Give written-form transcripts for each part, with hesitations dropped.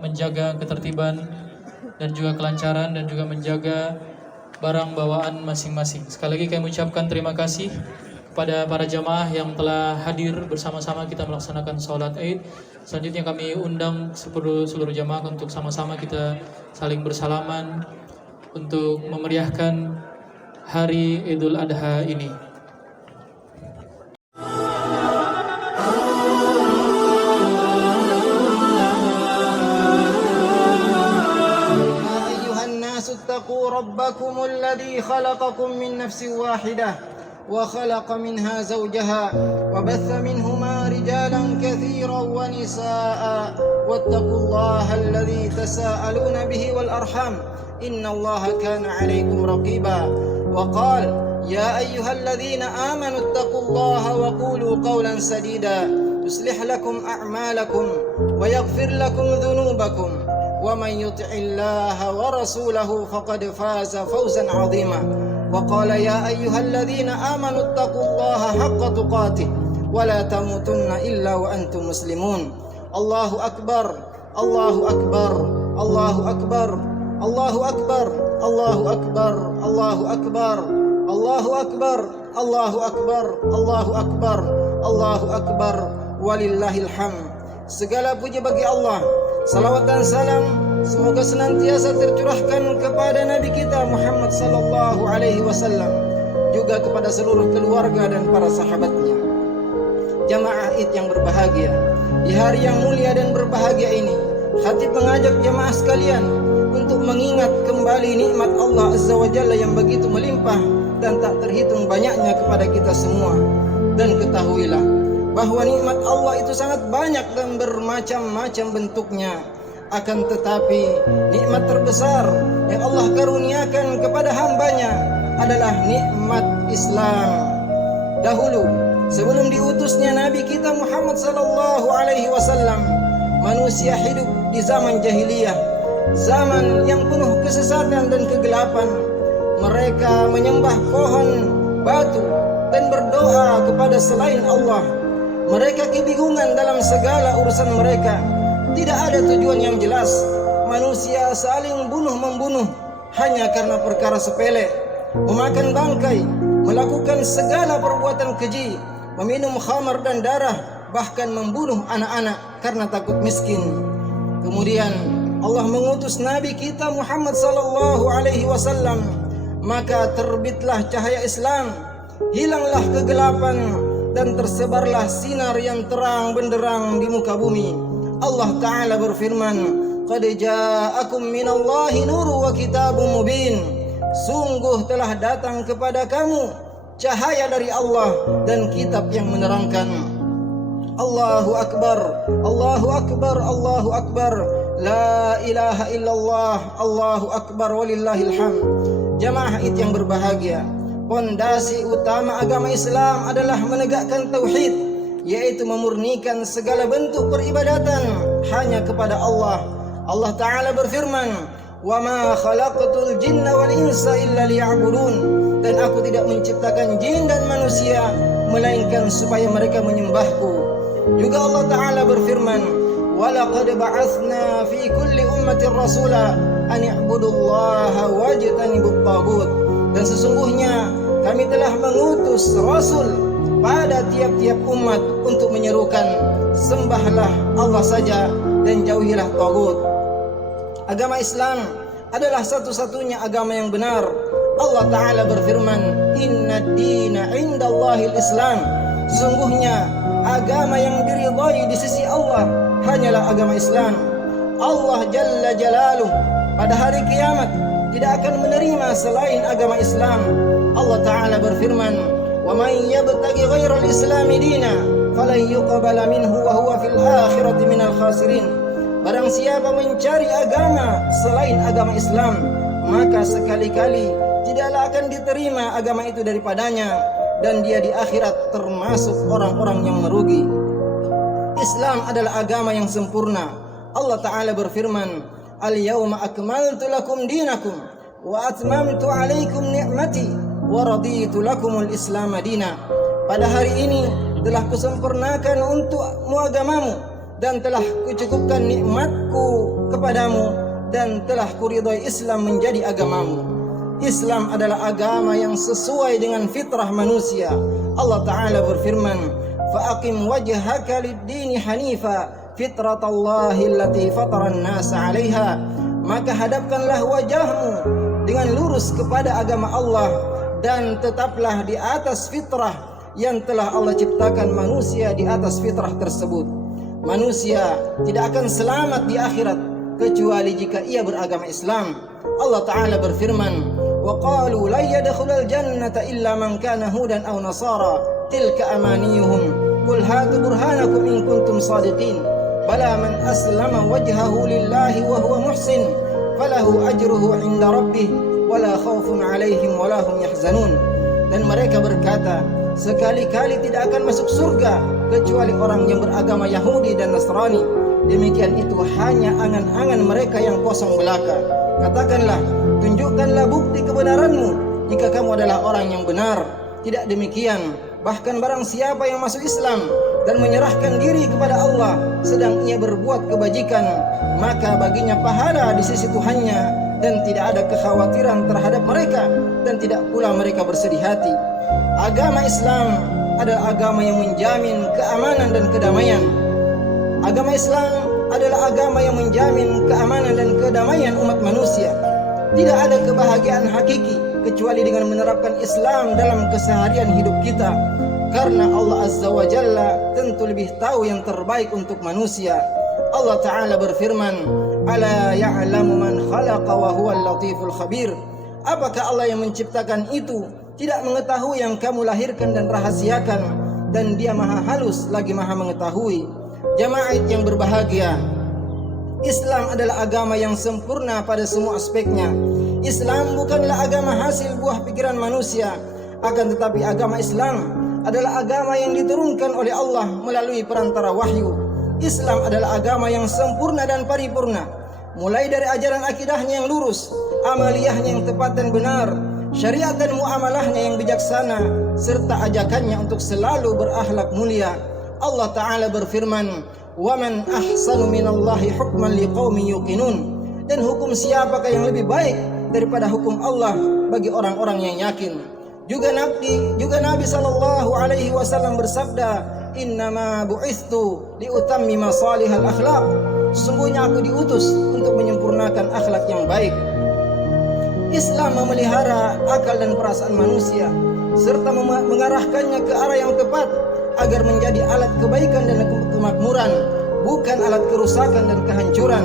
menjaga ketertiban dan juga kelancaran dan juga menjaga barang bawaan masing-masing. Sekali lagi kami ucapkan terima kasih kepada para jamaah yang telah hadir bersama-sama kita melaksanakan sholat Id. Selanjutnya kami undang seluruh jamaah untuk sama-sama kita saling bersalaman untuk memeriahkan hari Idul Adha ini. اتقوا ربكم الذي خلقكم من نفس واحدة وخلق منها زوجها وبث منهما رجالا كثيرا ونساء واتقوا الله الذي تساءلون به والأرحام إن الله كان عليكم رقيبا وقال يا أيها الذين آمنوا اتقوا الله وقولوا قولا سديدا يصلح لكم أعمالكم ويغفر لكم ذنوبكم ومن يطع الله ورسوله فقد فاز فوزا عظيما وقال يا أيها الذين آمنوا اتقوا الله حق تقاته ولا تموتن إلا وأنتم مسلمون الله أكبر الله أكبر الله أكبر الله أكبر الله أكبر الله أكبر الله أكبر الله أكبر الله أكبر الله أكبر walillahil hamd. Segala puji bagi Allah. Salawat dan salam semoga senantiasa tercurahkan kepada Nabi kita Muhammad sallallahu alaihi wasallam, juga kepada seluruh keluarga dan para sahabatnya. Jamaah Id yang berbahagia, di hari yang mulia dan berbahagia ini, khatib mengajak jamaah sekalian untuk mengingat kembali nikmat Allah Azza wa Jalla yang begitu melimpah dan tak terhitung banyaknya kepada kita semua. Dan ketahuilah bahwa nikmat Allah itu sangat banyak dan bermacam-macam bentuknya. Akan tetapi nikmat terbesar yang Allah karuniakan kepada hambanya adalah nikmat Islam. Dahulu sebelum diutusnya Nabi kita Muhammad sallallahu alaihi wasallam, manusia hidup di zaman jahiliyah, zaman yang penuh kesesatan dan kegelapan. Mereka menyembah pohon, batu, dan berdoa kepada selain Allah. Mereka kebingungan dalam segala urusan mereka. Tidak ada tujuan yang jelas. Manusia saling bunuh-membunuh hanya karena perkara sepele. Memakan bangkai, melakukan segala perbuatan keji, meminum khamar dan darah, bahkan membunuh anak-anak karena takut miskin. Kemudian Allah mengutus Nabi kita Muhammad sallallahu alaihi wasallam, maka terbitlah cahaya Islam, hilanglah kegelapan, dan tersebarlah sinar yang terang benderang di muka bumi. Allah Ta'ala berfirman, qad ja'akum minallahi nuru wa kitabun mubin. Sungguh telah datang kepada kamu cahaya dari Allah dan kitab yang menerangkan. Allahu Akbar, Allahu Akbar, Allahu Akbar, la ilaha illallah, Allahu Akbar, walillahil hamd. Jamaah Id yang berbahagia, pondasi utama agama Islam adalah menegakkan tauhid, yaitu memurnikan segala bentuk peribadatan hanya kepada Allah. Allah Ta'ala berfirman, wa ma khalaqatul jinna wal insa illa liya'budun. Dan aku tidak menciptakan jin dan manusia melainkan supaya mereka menyembahku. Juga Allah Ta'ala berfirman, wa laqad ba'atsna fi kulli ummatin rasula an i'budullaha wajtanibut taghut. Dan sesungguhnya kami telah mengutus Rasul pada tiap-tiap umat untuk menyerukan, sembahlah Allah saja dan jauhilah tagut. Agama Islam adalah satu-satunya agama yang benar. Allah Ta'ala berfirman, inna dina indallahil Islam. Sesungguhnya agama yang diridhai di sisi Allah hanyalah agama Islam. Allah Jalla Jalaluh pada hari kiamat tidak akan menerima selain agama Islam. Allah Ta'ala berfirman, wa man yabtaghi ghairal islami dina falan yuqbala minhu wa huwa fil akhirati minal khasirin. Barang siapa mencari agama selain agama Islam, maka sekali-kali tidaklah akan diterima agama itu daripadanya, dan dia di akhirat termasuk orang-orang yang merugi. Islam adalah agama yang sempurna. Allah Ta'ala berfirman, al-yawma akmaltu lakum dinakum wa atmamtu alaikum ni'mati wa raditu lakumul islam dina. Pada hari ini telah kusempurnakan untukmu agamamu dan telah kucukupkan nikmatku kepadamu dan telah kuridhai Islam menjadi agamamu. Islam adalah agama yang sesuai dengan fitrah manusia. Allah Ta'ala berfirman, فَأَقِمْ وَجْهَكَ لِلدِّينِ حَنِيفًا فِطْرَةَ اللَّهِ الَّتِي فَطَرَ النَّاسَ عَلَيْهَا. Maka hadapkanlah wajahmu dengan lurus kepada agama Allah dan tetaplah di atas fitrah yang telah Allah ciptakan manusia di atas fitrah tersebut. Manusia tidak akan selamat di akhirat kecuali jika ia beragama Islam. Allah Ta'ala berfirman, وَقَالُوا لَنْ يَدْخُلَ الْجَنَّةَ إِلَّا مَنْ كَانَ هُودًا أَوْ نَصَارَى تِلْكَ أَمَانِيُّهُمْ قُلْ هَاتُوا بُرْهَانَكُمْ إِنْ كُنْتُمْ صَادِقِينَ بَلَى مَنْ أَسْلَمَ وَجْهَهُ لِلَّهِ وَهُوَ مُحْسِنٌ فَلَهُ أَجْرُهُ عِنْدَ رَبِّهِ وَلَا خَوْفٌ عَلَيْهِمْ وَلَا هُمْ يَحْزَنُونَ. Dan mereka berkata, sekali-kali tidak akan masuk surga kecuali orang yang beragama Yahudi dan Nasrani. Demikian itu hanya angan-angan mereka yang kosong belaka. Katakanlah, tunjukkanlah bukti kebenaranmu jika kamu adalah orang yang benar. Tidak demikian, bahkan barang siapa yang masuk Islam dan menyerahkan diri kepada Allah sedang ia berbuat kebajikan, maka baginya pahala di sisi Tuhannya dan tidak ada kekhawatiran terhadap mereka dan tidak pula mereka bersedih hati. Agama Islam adalah agama yang menjamin keamanan dan kedamaian. Agama Islam adalah agama yang menjamin keamanan dan kedamaian umat manusia. Tidak ada kebahagiaan hakiki kecuali dengan menerapkan Islam dalam keseharian hidup kita. Karena Allah Azza wa Jalla tentu lebih tahu yang terbaik untuk manusia. Allah Ta'ala berfirman, Ala ya'lamu man khalaqa wa huwal latiful khabir. Apakah Allah yang menciptakan itu tidak mengetahui yang kamu lahirkan dan rahasiakan, dan Dia maha halus lagi maha mengetahui. Jamaah yang berbahagia, Islam adalah agama yang sempurna pada semua aspeknya. Islam bukanlah agama hasil buah pikiran manusia, akan tetapi agama Islam adalah agama yang diturunkan oleh Allah melalui perantara wahyu. Islam adalah agama yang sempurna dan paripurna, mulai dari ajaran akidahnya yang lurus, amaliyahnya yang tepat dan benar, syariat dan muamalahnya yang bijaksana, serta ajakannya untuk selalu berakhlak mulia. Allah Ta'ala berfirman, وَمَنْ أَحْسَنُ مِنَ اللَّهِ حُكْمًا لِقَوْمٍ يُقِنُونَ. Dan hukum siapakah yang lebih baik daripada hukum Allah bagi orang-orang yang yakin. Juga Nabi sallallahu alaihi wasallam bersabda, "Innama bu'itstu liutammima salihal akhlaq." Sesungguhnya aku diutus untuk menyempurnakan akhlak yang baik. Islam memelihara akal dan perasaan manusia serta mengarahkannya ke arah yang tepat agar menjadi alat kebaikan dan kemakmuran, bukan alat kerusakan dan kehancuran.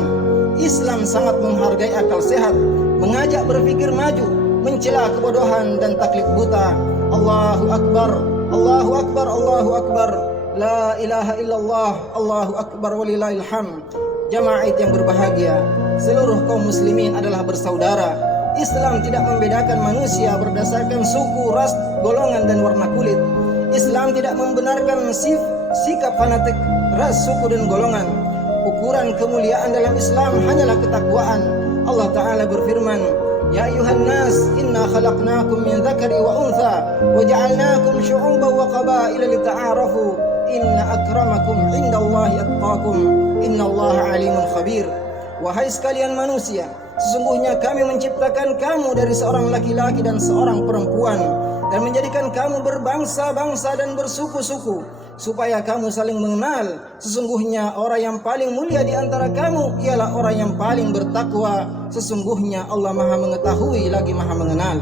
Islam sangat menghargai akal sehat, mengajak berpikir maju, mencela kebodohan dan taklid buta. Allahu Akbar, Allahu Akbar, Allahu Akbar, la ilaha illallah, Allahu Akbar walillahil hamd. Jamaah yang berbahagia, seluruh kaum muslimin adalah bersaudara. Islam tidak membedakan manusia berdasarkan suku, ras, golongan dan warna kulit. Islam tidak membenarkan sikap fanatik ras, suku dan golongan. Ukuran kemuliaan dalam Islam hanyalah ketakwaan. Allah Ta'ala berfirman, Ya ayuhan nas, inna khalaqnakum min dzakari wa untha wa ja'alnakum syu'uban wa qabaila lita'arafu inna akramakum indallahi atqakum innallaha alimun khabir. Wahai sekalian manusia, sesungguhnya kami menciptakan kamu dari seorang laki-laki dan seorang perempuan dan menjadikan kamu berbangsa-bangsa dan bersuku-suku supaya kamu saling mengenal. Sesungguhnya orang yang paling mulia di antara kamu ialah orang yang paling bertakwa. Sesungguhnya Allah Maha mengetahui lagi Maha mengenal.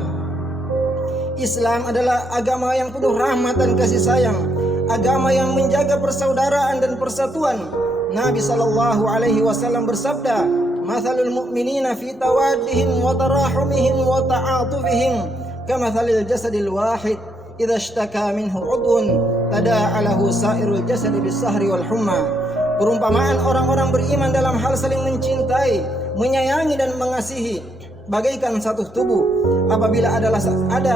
Islam adalah agama yang penuh rahmat dan kasih sayang, agama yang menjaga persaudaraan dan persatuan. Nabi sallallahu alaihi wasallam bersabda, "Mathalul mu'minina fi tawaddihim wa tarahumihim wa ta'atufihim kamathalil jasadil wahid idza ishtaka minhu 'udwun tada'a lahu sa'irul jasadi bis-sahri wal humma." Perumpamaan orang-orang beriman dalam hal saling mencintai, menyayangi dan mengasihi bagaikan satu tubuh. Apabila ada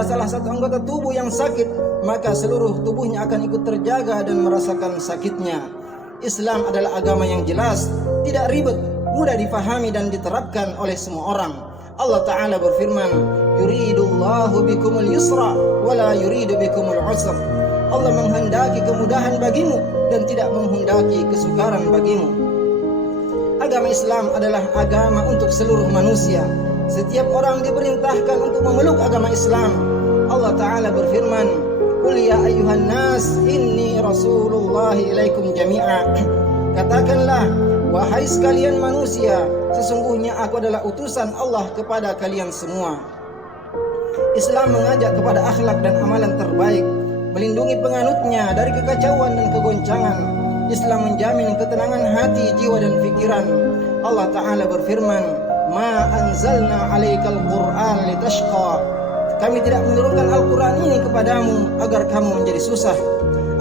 salah satu anggota tubuh yang sakit, maka seluruh tubuhnya akan ikut terjaga dan merasakan sakitnya. Islam adalah agama yang jelas, tidak ribet, mudah difahami dan diterapkan oleh semua orang. Allah Ta'ala berfirman, Yuridullahu bikumul yusra wa la yuridu bikumul usra. Allah menghendaki kemudahan bagimu dan tidak menghendaki kesukaran bagimu. Agama Islam adalah agama untuk seluruh manusia. Setiap orang diperintahkan untuk memeluk agama Islam. Allah Ta'ala berfirman, "Qul ya ayyuhan nas, inni rasulullahi ilaikum jami'a." Katakanlah, wahai sekalian manusia, sesungguhnya aku adalah utusan Allah kepada kalian semua. Islam mengajak kepada akhlak dan amalan terbaik, melindungi penganutnya dari kekacauan dan kegoncangan. Islam menjamin ketenangan hati, jiwa dan pikiran. Allah Ta'ala berfirman, "Ma anzalna 'alaikal Qur'an litashqa." Kami tidak menurunkan Al-Quran ini kepadamu agar kamu menjadi susah.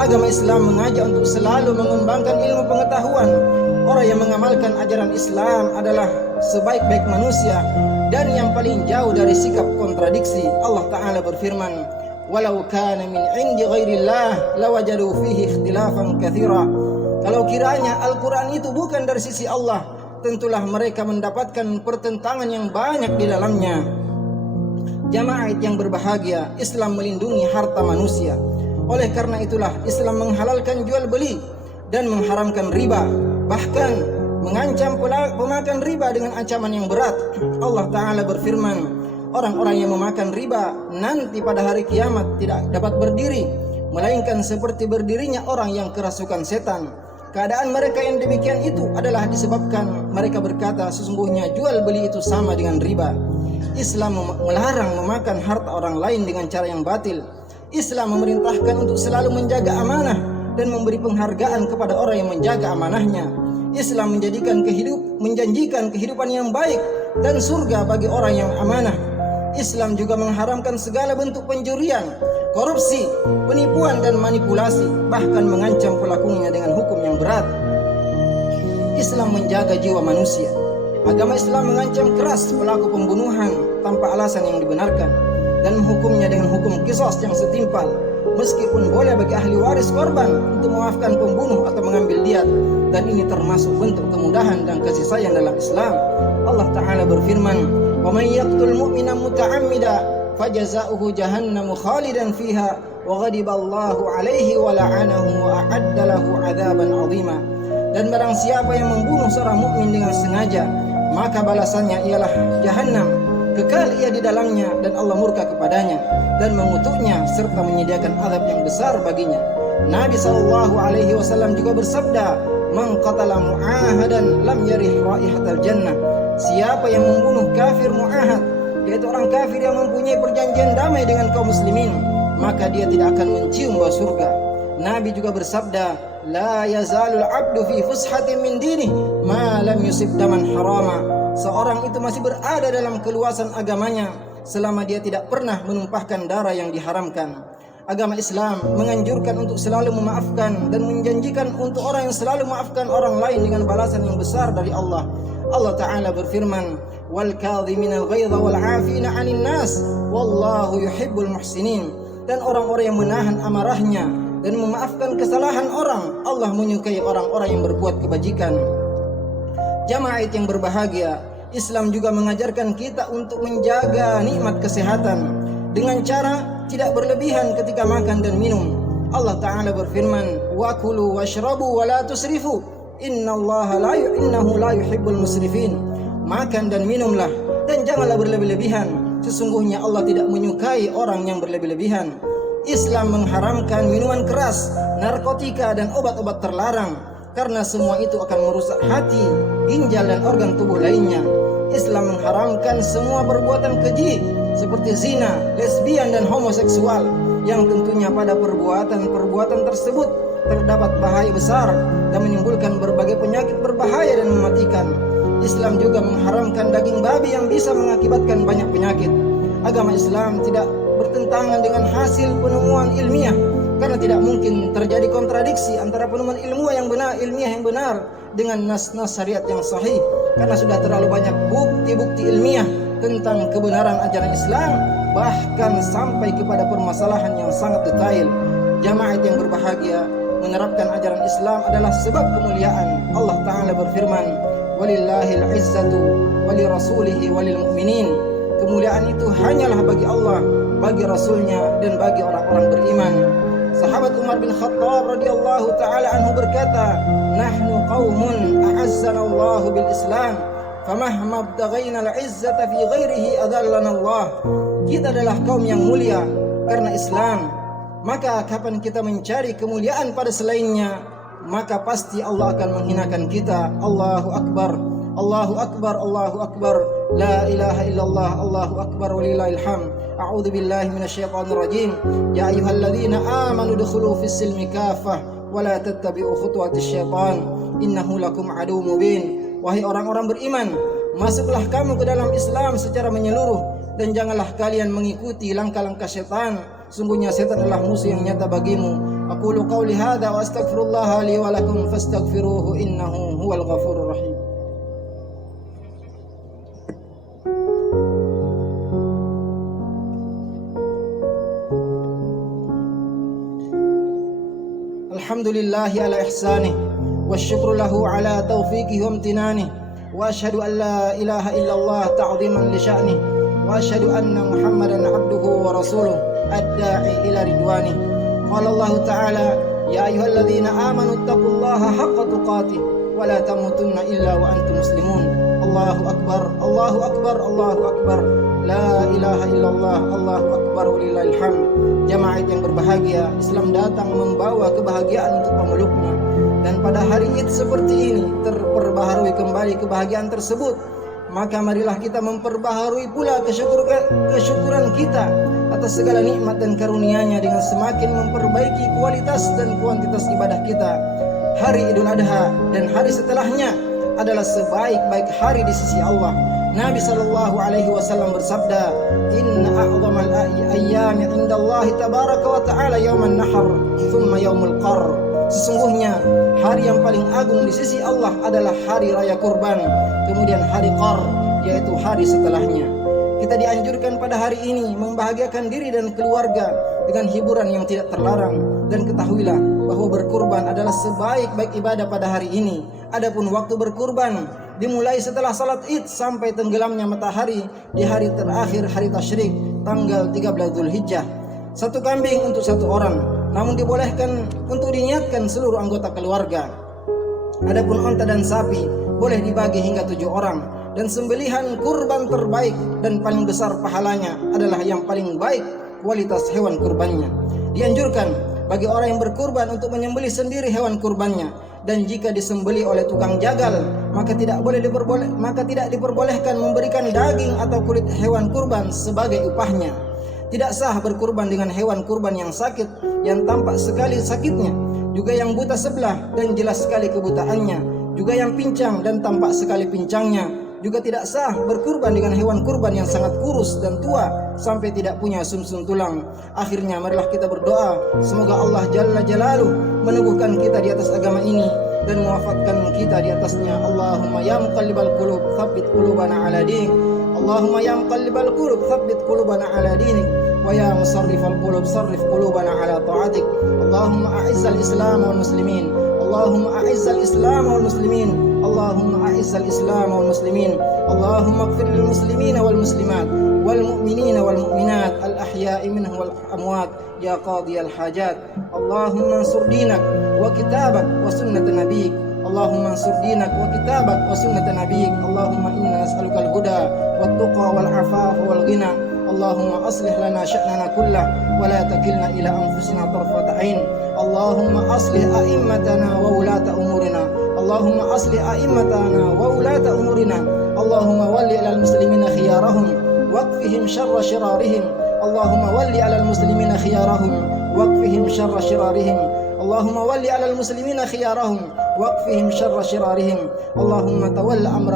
Agama Islam mengajak untuk selalu mengembangkan ilmu pengetahuan. Orang yang mengamalkan ajaran Islam adalah sebaik-baik manusia dan yang paling jauh dari sikap kontradiksi. Allah Ta'ala berfirman, "Walau kana min 'indi ghairillah lawajadu fihi ikhtilafan katsira." Kalau kiranya Al-Quran itu bukan dari sisi Allah, tentulah mereka mendapatkan pertentangan yang banyak di dalamnya. Jamaah yang berbahagia, Islam melindungi harta manusia. Oleh karena itulah Islam menghalalkan jual beli dan mengharamkan riba, bahkan mengancam pemakan riba dengan ancaman yang berat. Allah Ta'ala berfirman, orang-orang yang memakan riba nanti pada hari kiamat tidak dapat berdiri, melainkan seperti berdirinya orang yang kerasukan setan. Keadaan mereka yang demikian itu adalah disebabkan mereka berkata sesungguhnya jual beli itu sama dengan riba. Islam melarang memakan harta orang lain dengan cara yang batil. Islam memerintahkan untuk selalu menjaga amanah dan memberi penghargaan kepada orang yang menjaga amanahnya. Islam menjanjikan kehidupan yang baik dan surga bagi orang yang amanah. Islam juga mengharamkan segala bentuk pencurian, korupsi, penipuan dan manipulasi, bahkan mengancam pelakunya dengan hukum yang berat. Islam menjaga jiwa manusia. Agama Islam mengancam keras pelaku pembunuhan tanpa alasan yang dibenarkan dan menghukumnya dengan hukum qisas yang setimpal. Meskipun boleh bagi ahli waris korban untuk memaafkan pembunuh atau mengambil diat, dan ini termasuk bentuk kemudahan dan kasih sayang dalam Islam. Allah Ta'ala berfirman, "Wa man yaqtul mu'mina muta'ammida fajaza'uhu jahannamu khalidan fiha wa ghadiballahu 'alaihi wa la'anahu wa a'adda lahu 'adzaban 'azima." Dan barang siapa yang membunuh seorang mukmin dengan sengaja, maka balasannya ialah jahannam, kekal ia di dalamnya dan Allah murka kepadanya dan mengutuknya serta menyediakan azab yang besar baginya. Nabi SAW juga bersabda, "Man qatala mu'ahadan lam yarih raihatal jannah." Siapa yang membunuh kafir mu'ahad, yaitu orang kafir yang mempunyai perjanjian damai dengan kaum muslimin, maka dia tidak akan mencium bau surga. Nabi juga bersabda, "La yazalul 'abdu fi fushatin min dinih ma lam yusib daman harama." Seorang itu masih berada dalam keluasan agamanya selama dia tidak pernah menumpahkan darah yang diharamkan. Agama Islam menganjurkan untuk selalu memaafkan dan menjanjikan untuk orang yang selalu memaafkan orang lain dengan balasan yang besar dari Allah. Allah Ta'ala berfirman, "Wal kadhiminal ghaidha wal 'afina 'anil nas wallahu yuhibbul muhsinin." Dan orang-orang yang menahan amarahnya dan memaafkan kesalahan orang, Allah menyukai orang-orang yang berbuat kebajikan. Jamaah yang berbahagia, Islam juga mengajarkan kita untuk menjaga nikmat kesehatan dengan cara tidak berlebihan ketika makan dan minum. Allah Ta'ala berfirman, "Wa kulu washrabu wa la tusrifu, innahu la yuhibbul musrifin." Makan dan minumlah dan janganlah berlebih-lebihan, sesungguhnya Allah tidak menyukai orang yang berlebih-lebihan. Islam mengharamkan minuman keras, narkotika dan obat-obat terlarang, karena semua itu akan merusak hati, ginjal dan organ tubuh lainnya. Islam mengharamkan semua perbuatan keji seperti zina, lesbian dan homoseksual, yang tentunya pada perbuatan tersebut terdapat bahaya besar dan menimbulkan berbagai penyakit berbahaya dan mematikan. Islam juga mengharamkan daging babi yang bisa mengakibatkan banyak penyakit. Agama Islam tidak bertentangan dengan hasil penemuan ilmiah, karena tidak mungkin terjadi kontradiksi antara penemuan ilmiah yang benar dengan nas-nas syariat yang sahih, karena sudah terlalu banyak bukti-bukti ilmiah tentang kebenaran ajaran Islam, bahkan sampai kepada permasalahan yang sangat detail. Jamaah yang berbahagia, menerapkan ajaran Islam adalah sebab kemuliaan. Allah Ta'ala berfirman, "Walillahil izzatu walirasulihi walil mu'minin." Kemuliaan itu hanyalah bagi Allah, bagi Rasulnya dan bagi orang-orang beriman. Sahabat Umar bin Khattab radhiyallahu taala anhu berkata, "Nahnu qaumun a'azzana Allah bil Islam, famahma btaghaina al-'izzata fi ghairihi adallana Allah." Kita adalah kaum yang mulia karena Islam, maka kapan kita mencari kemuliaan pada selainnya, maka pasti Allah akan menghinakan kita. Allahu akbar, Allahu akbar, Allahu akbar, la ilaha illallah, Allahu akbar walillahil hamd. A'udzu billahi minasyaitonir rajim. Ya ayyuhalladzina amanu dukhulu fis silmi kaffah wa la tattabi'u khutuwatis syaitan innahu lakum aduwwun mubin. Wahai orang-orang beriman, masuklah kamu ke dalam Islam secara menyeluruh dan janganlah kalian mengikuti langkah-langkah setan. Sungguhnya setan adalah musuh yang nyata bagimu. Aqulu qauli hadza wa astaghfirullah li wa lakum fastaghfiruhu innahu huwal ghafurur rahim. Alhamdulillahi ala ihsanih wasyukru lahu ala taufiqihi wa imtinanih wa asyhadu an la ilaha illallah ta'ziman li sya'nih wa asyhadu anna Muhammadan abduhu wa rasuluh ad-da'i ila ridwanih. Qala Allah ta'ala, ya ayyuhalladzina amanu taqullaha haqqa tuqatih wa la tamutunna illa wa antum muslimun. Allahu akbar, Allahu akbar, Allahu akbar, la ilaha illallah, Allahu akbar walillahil hamd. Jamaah yang berbahagia, Islam datang membawa kebahagiaan untuk pemeluknya, dan pada hari Id seperti ini terperbaharui kembali kebahagiaan tersebut. Maka marilah kita memperbaharui pula kesyukuran kita atas segala nikmat dan karunia-Nya dengan semakin memperbaiki kualitas dan kuantitas ibadah kita. Hari Idul Adha dan hari setelahnya adalah sebaik-baik hari di sisi Allah. Nabi sallallahu alaihi wasallam bersabda, "Inna a'zamal ayyami 'indallahi tabaraka wa ta'ala yauman nahar, thumma yaumul qar." Sesungguhnya hari yang paling agung di sisi Allah adalah hari raya kurban, kemudian hari qar, yaitu hari setelahnya. Kita dianjurkan pada hari ini membahagiakan diri dan keluarga dengan hiburan yang tidak terlarang, dan ketahuilah bahwa berkurban adalah sebaik-baik ibadah pada hari ini. Adapun waktu berkurban dimulai setelah salat Id sampai tenggelamnya matahari di hari terakhir hari tasyrik tanggal 13 Dzulhijjah. Satu kambing untuk satu orang, namun dibolehkan untuk diniatkan seluruh anggota keluarga. Adapun unta dan sapi boleh dibagi hingga 7 orang. Dan sembelihan kurban terbaik dan paling besar pahalanya adalah yang paling baik kualitas hewan kurbannya. Dianjurkan bagi orang yang berkurban untuk menyembelih sendiri hewan kurbannya, dan jika disembelih oleh tukang jagal maka tidak diperbolehkan memberikan daging atau kulit hewan kurban sebagai upahnya. Tidak sah berkurban dengan hewan kurban yang sakit, yang tampak sekali sakitnya, juga yang buta sebelah dan jelas sekali kebutaannya, juga yang pincang dan tampak sekali pincangnya. Juga tidak sah berkurban dengan hewan kurban yang sangat kurus dan tua sampai tidak punya sumsum tulang. Akhirnya marilah kita berdoa, semoga Allah Jalla Jalaluh meneguhkan kita di atas agama ini dan mewafatkan kita di atasnya. Allahumma ya muqallibal qulub tsabbit qulubana ala dinik. Allahumma ya muqallibal qulub tsabbit qulubana ala dinik. Wa ya musarrifal qulub sarrif qulubana ala ta'atik. Allahumma a'izzal Islam wal muslimin. Allahumma a'izzal Islam wal muslimin. اللهم أعز الإسلام والمسلمين. اللهم اغفر للمسلمين والمسلمات والمؤمنين والمؤمنات الأحياء منهم والأموات يا قاضي الحاجات. اللهم انصر دينك وكتابك وسنة نبيك. اللهم انصر دينك وكتابك وسنة نبيك. اللهم إنا نسألك الهدى والتقى والعفاف والغنى. اللهم أصلح لنا شأننا كله ولا تكلنا إلى أنفسنا طرفة عين. اللهم أصلح أئمتنا وولاة أمورنا. اللهم أصلح أئمتنا وولاة أمورنا. اللهم ول على المسلمين خيارهم واكفهم شر شرارهم. اللهم ول على المسلمين خيارهم واكفهم شر شرارهم. اللهم ول على المسلمين خيارهم واكفهم شر شرارهم. اللهم تول أمر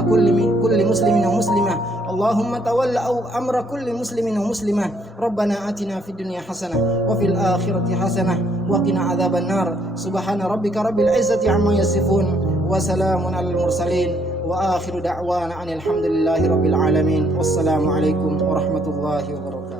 كل مسلم ومسلمة. اللهم تول أمر كل مسلم ومسلمة. ربنا آتنا في الدنيا حسنة وفي الآخرة حسنة وقنا عذاب النار. سبحان ربك رب العزة عما يصفون وسلام على المرسلين وآخر دعوانا أن الحمد لله رب العالمين. والسلام عليكم ورحمة الله وبركاته.